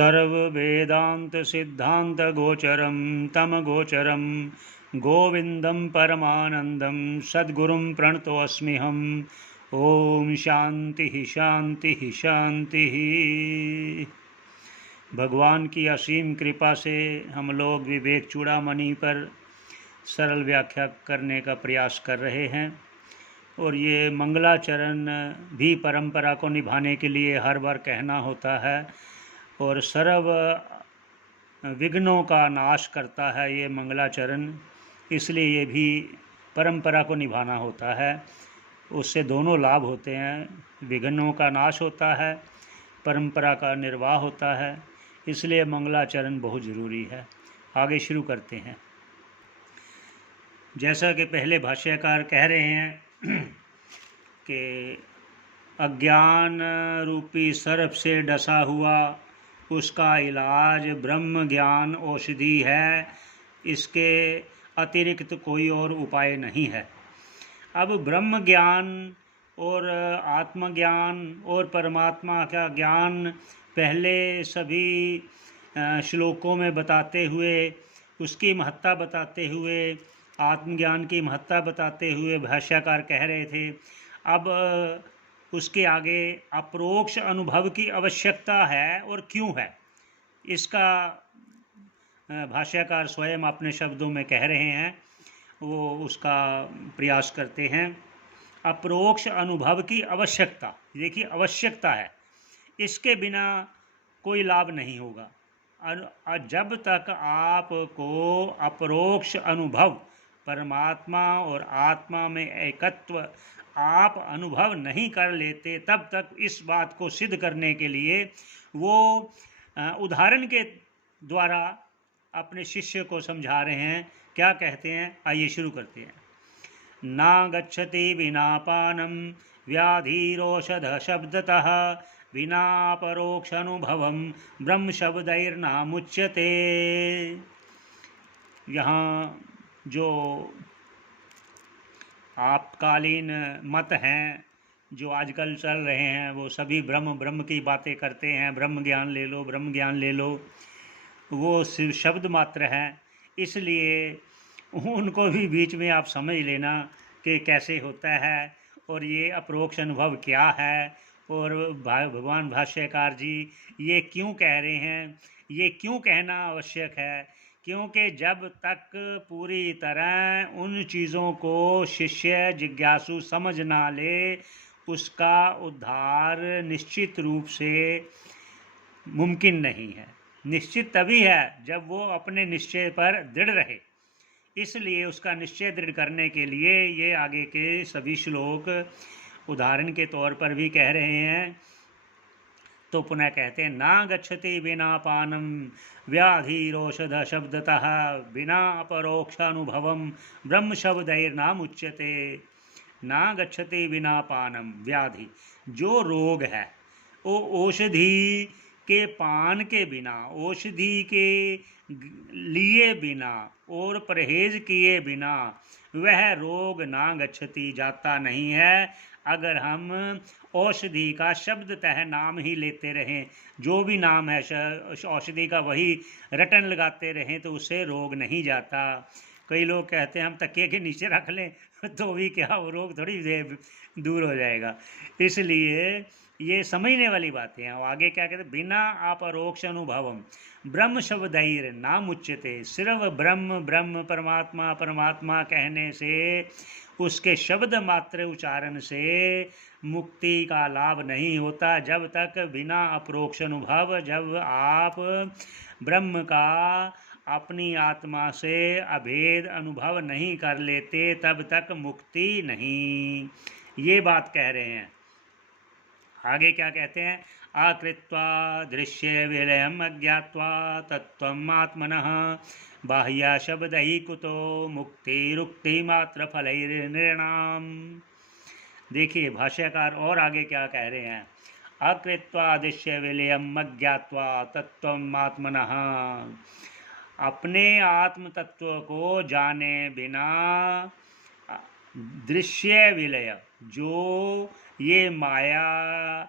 सर्ववेदान्तसिद्धान्तगोचरं तमगोचरं गोविन्दं परमानन्दं सद्गुरुं प्रणतोऽस्म्यहम्। ओम शांति शांति शांति। भगवान की असीम कृपा से हम लोग विवेक चूड़ामणि पर सरल व्याख्या करने का प्रयास कर रहे हैं और ये मंगलाचरण भी परंपरा को निभाने के लिए हर बार कहना होता है और सर्व विघ्नों का नाश करता है ये मंगलाचरण, इसलिए ये भी परंपरा को निभाना होता है। उससे दोनों लाभ होते हैं, विघ्नों का नाश होता है, परंपरा का निर्वाह होता है, इसलिए मंगलाचरण बहुत ज़रूरी है। आगे शुरू करते हैं। जैसा कि पहले भाष्यकार कह रहे हैं कि अज्ञान रूपी सर्प से डसा हुआ उसका इलाज ब्रह्म ज्ञान औषधि है, इसके अतिरिक्त कोई और उपाय नहीं है। अब ब्रह्म ज्ञान और आत्मज्ञान और परमात्मा का ज्ञान पहले सभी श्लोकों में बताते हुए, उसकी महत्ता बताते हुए, आत्मज्ञान की महत्ता बताते हुए भाष्यकार कह रहे थे। अब उसके आगे अपरोक्ष अनुभव की आवश्यकता है और क्यों है, इसका भाष्यकार स्वयं अपने शब्दों में कह रहे हैं, वो उसका प्रयास करते हैं। अपरोक्ष अनुभव की आवश्यकता, देखिए आवश्यकता है, इसके बिना कोई लाभ नहीं होगा। जब तक आपको अपरोक्ष अनुभव परमात्मा और आत्मा में एकत्व आप अनुभव नहीं कर लेते, तब तक इस बात को सिद्ध करने के लिए वो उदाहरण के द्वारा अपने शिष्य को समझा रहे हैं। क्या कहते हैं, आइए शुरू करते हैं। ना गच्छति विना पानम व्याधिरोषध शब्दतः विना परोक्ष अनुभवम ब्रह्म शब्दैर्नामुच्यते। यहाँ जो आपकालीन मत हैं जो आजकल चल रहे हैं, वो सभी ब्रह्म ब्रह्म की बातें करते हैं, ब्रह्म ज्ञान ले लो, ब्रह्म ज्ञान ले लो, वो सिर्फ शब्द मात्र हैं। इसलिए उनको भी बीच में आप समझ लेना कि कैसे होता है और ये अपरोक्ष अनुभव क्या है और भगवान भाष्यकार जी ये क्यों कह रहे हैं, ये क्यों कहना आवश्यक है। क्योंकि जब तक पूरी तरह उन चीज़ों को शिष्य जिज्ञासु समझ ना ले, उसका उद्धार निश्चित रूप से मुमकिन नहीं है। निश्चित तभी है जब वो अपने निश्चय पर दृढ़ रहे। इसलिए उसका निश्चय दृढ़ करने के लिए ये आगे के सभी श्लोक उदाहरण के तौर पर भी कह रहे हैं। तो पुनः कहते हैं, ना गच्छति विना पानम व्याधिरोषध शब्दतः विना अपरोक्षानुभवम ब्रह्म शब्दैर्नाम उच्यते। ना गच्छति विना पानम, व्याधि जो रोग है वो औषधि के पान के बिना, औषधि के लिए बिना और परहेज किए बिना वह रोग ना गच्छति, जाता नहीं है। अगर हम औषधि का शब्दतः नाम ही लेते रहें, जो भी नाम है औषधि का वही रटन लगाते रहें, तो उससे रोग नहीं जाता। कई लोग कहते हैं हम तकिए के नीचे रख लें तो भी क्या वो रोग थोड़ी दूर हो जाएगा। इसलिए ये समझने वाली बातें हैं। आगे क्या कहते हैं, बिना अपरोक्ष अनुभवम ब्रह्म शब्दैर नाम उच्यते। सिर्फ ब्रह्म ब्रह्म परमात्मा परमात्मा कहने से, उसके शब्द मात्र उच्चारण से मुक्ति का लाभ नहीं होता। जब तक बिना अपरोक्ष अनुभव, जब आप ब्रह्म का अपनी आत्मा से अभेद अनुभव नहीं कर लेते, तब तक मुक्ति नहीं। ये बात कह रहे हैं। आगे क्या कहते हैं, आकृत्वा दृश्य विलयम अज्ञात्वा तत्त्वम् आत्मनः बाह्य शब्दैः कुतो मुक्तिरुक्ति मात्र फलैर्नृणाम्। देखिए भाष्यकार और आगे क्या कह रहे हैं, अकृत्वा दृश्य विलयम अज्ञात्वा तत्त्वम् आत्मनः, अपने आत्म तत्व को जाने बिना दृश्य विलय, जो ये माया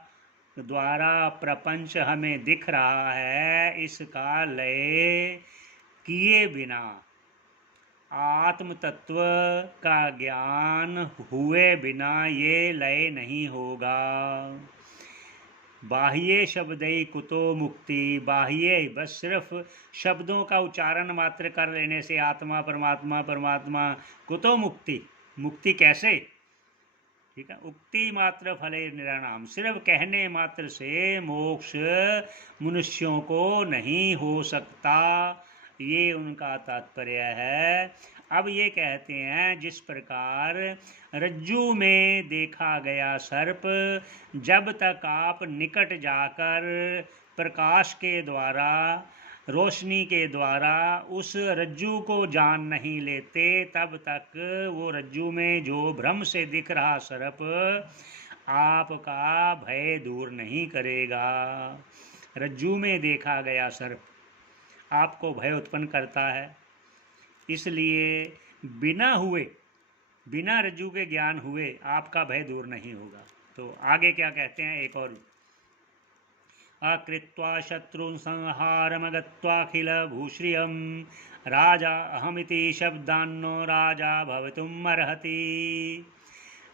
द्वारा प्रपंच हमें दिख रहा है, इसका लय किए बिना, आत्म तत्व का ज्ञान हुए बिना ये लय नहीं होगा। बाह्य शब्दई कुतो मुक्ति, बाह्य बस सिर्फ शब्दों का उच्चारण मात्र कर लेने से आत्मा परमात्मा परमात्मा कुतो मुक्ति, मुक्ति कैसे? ठीक है, उक्ति मात्र फले निराणाम, सिर्फ कहने मात्र से मोक्ष मनुष्यों को नहीं हो सकता, ये उनका तात्पर्य है। अब ये कहते हैं जिस प्रकार रज्जू में देखा गया सर्प, जब तक आप निकट जाकर प्रकाश के द्वारा, रोशनी के द्वारा उस रज्जू को जान नहीं लेते, तब तक वो रज्जू में जो भ्रम से दिख रहा सर्प आपका भय दूर नहीं करेगा। रज्जू में देखा गया सर्प आपको भय उत्पन्न करता है, इसलिए बिना रज्जू के ज्ञान हुए आपका भय दूर नहीं होगा। तो आगे क्या कहते हैं, एक और, अकृत्वा शत्रुं संहारमगत्वाखिल भूश्रियं राजा अहमिति शब्दान्नो राजा भवितुम अर्हति।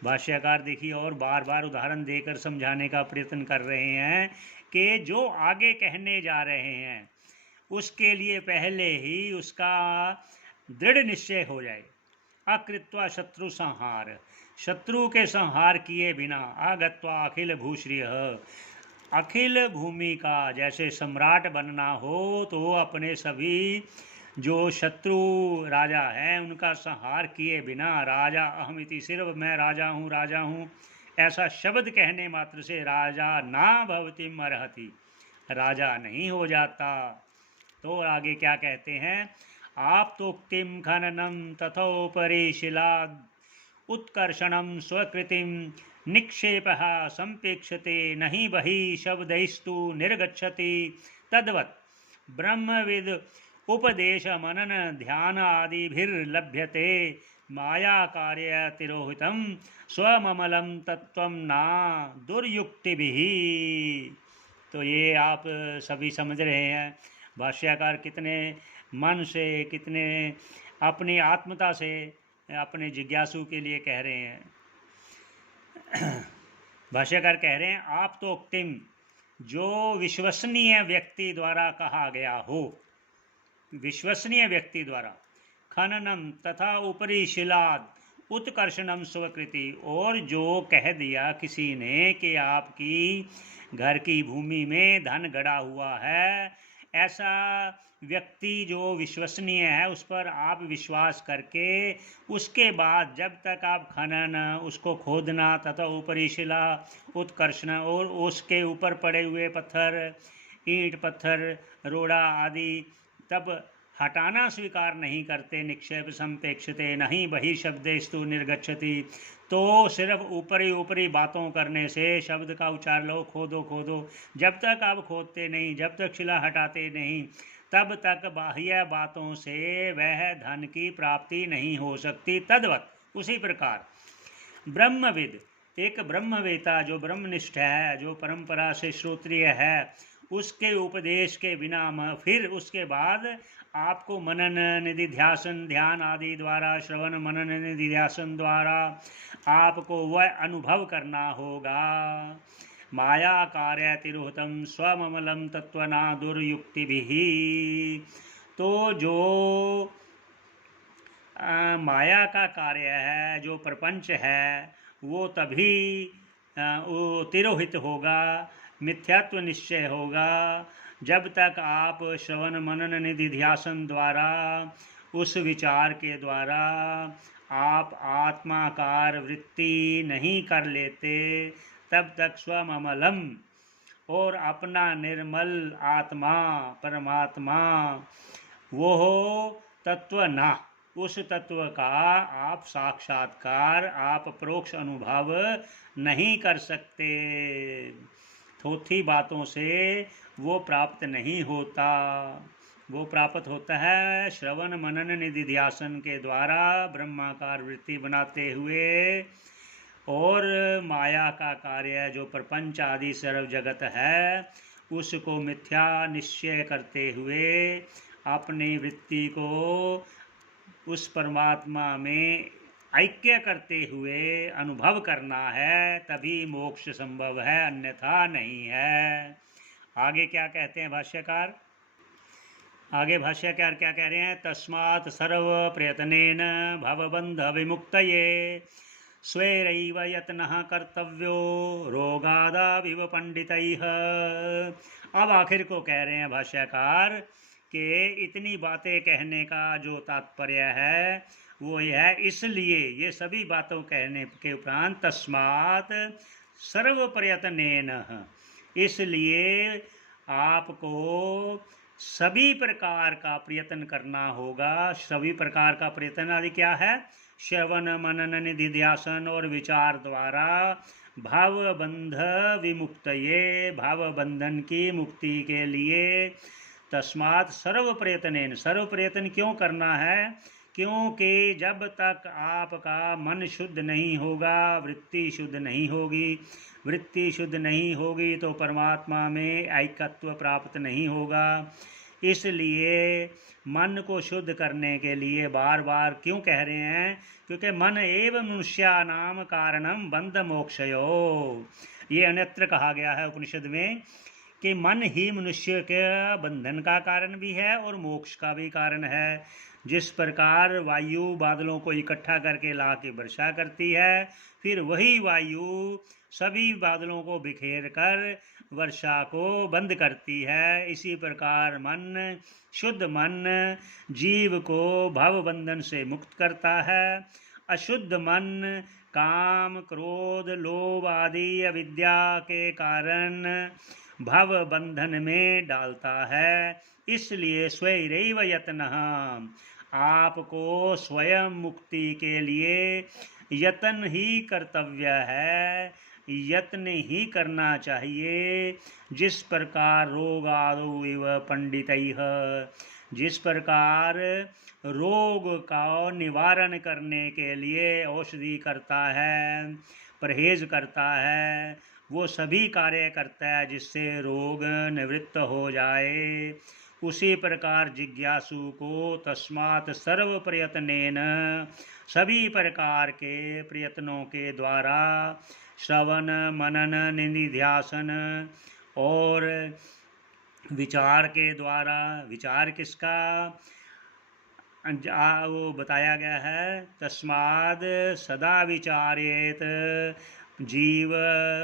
भाष्यकार देखिए और बार बार उदाहरण देकर समझाने का प्रयत्न कर रहे हैं कि जो आगे कहने जा रहे हैं उसके लिए पहले ही उसका दृढ़ निश्चय हो जाए। अकृत्वा शत्रु संहार, शत्रु के संहार किए बिना, आगत्वा अखिल भूश्रिय, अखिल भूमि का जैसे सम्राट बनना हो तो अपने सभी जो शत्रु राजा हैं उनका संहार किए बिना, राजा अहमिति, सिर्फ मैं राजा हूँ ऐसा शब्द कहने मात्र से राजा ना भवति अर्हति, राजा नहीं हो जाता। तो आगे क्या कहते हैं, आप तो उक्तिम खननम तथोपरि शिला उत्कर्षणम स्वकृतिम निक्षेपः संपेक्षते नहीं बहि शब्दैस्तु निर्गच्छति, तद्वत् ब्रह्मविद उपदेश मनन ध्यान आदिभिर्लभ्यते माया कार्य तिरोहितम स्वममलम तत्वम ना दुर्युक्तिभिः। तो ये आप सभी समझ रहे हैं भाष्यकार कितने मन से, कितने अपनी आत्मता से अपने जिज्ञासु के लिए कह रहे हैं। भाष्यकार कह रहे हैं आप तो उक्तिम, जो विश्वसनीय व्यक्ति द्वारा कहा गया हो, विश्वसनीय व्यक्ति द्वारा, खननम तथा ऊपरी शिलाद उत्कर्षणम स्वकृति, और जो कह दिया किसी ने कि आपकी घर की भूमि में धन गड़ा हुआ है, ऐसा व्यक्ति जो विश्वसनीय है उस पर आप विश्वास करके उसके बाद जब तक आप खनन, उसको खोदना तथा ऊपरी शिला उत्कर्षण, और उसके ऊपर पड़े हुए पत्थर, ईंट पत्थर रोड़ा आदि तब हटाना स्वीकार नहीं करते, निक्षेप संपेक्षते नहीं बहिर्शब्देस्तु निर्गच्छति, तो सिर्फ ऊपरी बातों करने से, शब्द का उच्चार लो, खोदो, जब तक आप खोदते नहीं, जब तक शिला हटाते नहीं, तब तक बाह्य बातों से वह धन की प्राप्ति नहीं हो सकती। तद्वत उसी प्रकार ब्रह्मविद, एक ब्रह्मवेता जो ब्रह्मनिष्ठ है, जो परंपरा से श्रोत्रिय है, उसके उपदेश के बिना फिर उसके बाद आपको मनन निधिध्यासन ध्यान आदि द्वारा, श्रवण मनन निधिध्यासन द्वारा आपको वह अनुभव करना होगा। माया कार्य तिरोहितम स्वममलम तत्वना दुर्युक्तिभिः, तो जो माया का कार्य है, जो प्रपंच है, वो तभी वो तिरोहित होगा, मिथ्यात्व निश्चय होगा, जब तक आप श्रवण मनन निधिध्यासन द्वारा, उस विचार के द्वारा आप आत्माकार वृत्ति नहीं कर लेते, तब तक स्वममलम, और अपना निर्मल आत्मा परमात्मा वो तत्व ना, उस तत्व का आप साक्षात्कार, आप परोक्ष अनुभव नहीं कर सकते, थोथी बातों से वो प्राप्त नहीं होता। वो प्राप्त होता है श्रवण मनन निधिध्यासन के द्वारा, ब्रह्माकार वृत्ति बनाते हुए और माया का कार्य जो प्रपंच आदि सर्व जगत है उसको मिथ्या निश्चय करते हुए अपनी वृत्ति को उस परमात्मा में ऐक्य करते हुए अनुभव करना है, तभी मोक्ष संभव है, अन्यथा नहीं है। आगे क्या कहते हैं भाष्यकार? आगे भाष्यकार क्या कह रहे हैं? तस्मात् सर्व प्रयत्नेन भवबंध विमुक्तये स्वैरैव यत्नः कर्तव्यो रोगादाविव पंडितैः। अब आखिर को कह रहे हैं भाष्यकार कि इतनी बातें कहने का जो तात्पर्य है वो यह, इसलिए ये सभी बातों कहने के उपरांत तस्मात् सर्व प्रयत्नेन, इसलिए आपको सभी प्रकार का प्रयत्न करना होगा। सभी प्रकार का प्रयत्न आदि क्या है? श्रवण मनन निधिध्यासन और विचार द्वारा भावबंध विमुक्तये, भाव बंधन की मुक्ति के लिए तस्मात् सर्व प्रयत्नेन, सर्व प्रयत्न क्यों करना है? क्योंकि जब तक आपका मन शुद्ध नहीं होगा, वृत्ति शुद्ध नहीं होगी, वृत्ति शुद्ध नहीं होगी तो परमात्मा में ऐक्यत्व प्राप्त नहीं होगा। इसलिए मन को शुद्ध करने के लिए बार बार क्यों कह रहे हैं? क्योंकि मन एव मनुष्यानाम कारणम बंध मोक्षयो, ये अन्यत्र कहा गया है उपनिषद में कि मन ही मनुष्य के बंधन का कारण भी है और मोक्ष का भी कारण है। जिस प्रकार वायु बादलों को इकट्ठा करके ला के वर्षा करती है, फिर वही वायु सभी बादलों को बिखेर कर वर्षा को बंद करती है, इसी प्रकार मन, शुद्ध मन जीव को भव बंधन से मुक्त करता है। अशुद्ध मन काम, क्रोध, लोभ आदि अविद्या के कारण भव बंधन में डालता है। इसलिए स्वैरैव यत्नः, आपको स्वयं मुक्ति के लिए यत्न ही कर्तव्य है, यत्न ही करना चाहिए। जिस प्रकार रोगादो इव पंडितैः, जिस प्रकार रोग का निवारण करने के लिए औषधि करता है, परहेज करता है, वो सभी कार्य करता है जिससे रोग निवृत्त हो जाए, उसी प्रकार जिज्ञासु को तस्मात् सर्व प्रयत्नेन, सभी प्रकार के प्रयत्नों के द्वारा श्रवण मनन निधिध्यासन और विचार के द्वारा, विचार किसका? वो बताया गया है, तस्माद् सदा विचारेत जीव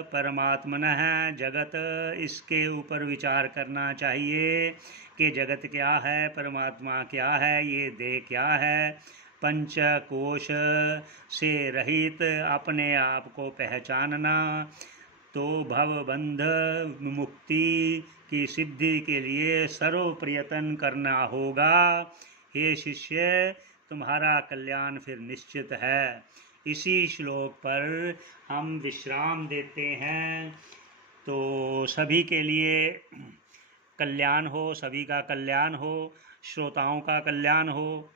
परमात्मनः जगत, इसके ऊपर विचार करना चाहिए कि जगत क्या है, परमात्मा क्या है, ये देह क्या है। पंचकोश से रहित अपने आप को पहचानना, तो भवबंध मुक्ति की सिद्धि के लिए सर्व प्रयत्न करना होगा। हे शिष्य, तुम्हारा कल्याण फिर निश्चित है। इसी श्लोक पर हम विश्राम देते हैं। तो सभी के लिए कल्याण हो, सभी का कल्याण हो, श्रोताओं का कल्याण हो,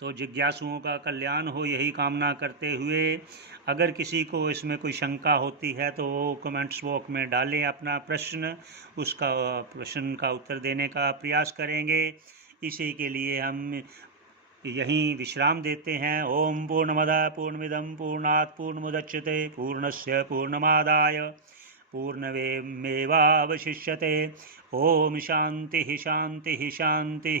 तो जिज्ञासुओं का कल्याण हो, यही कामना करते हुए अगर किसी को इसमें कोई शंका होती है तो वो कमेंट्स बॉक्स में डालें अपना प्रश्न, उसका प्रश्न का उत्तर देने का प्रयास करेंगे। इसी के लिए हम यहीं विश्राम देते हैं। ओम पूर्णमदः पूर्णमिदं पूर्णात् पूर्णमुदच्यते पूर्णस्य पूर्णमादाय पूर्णमेवावशिष्यते। ओम शांति शांति शांति।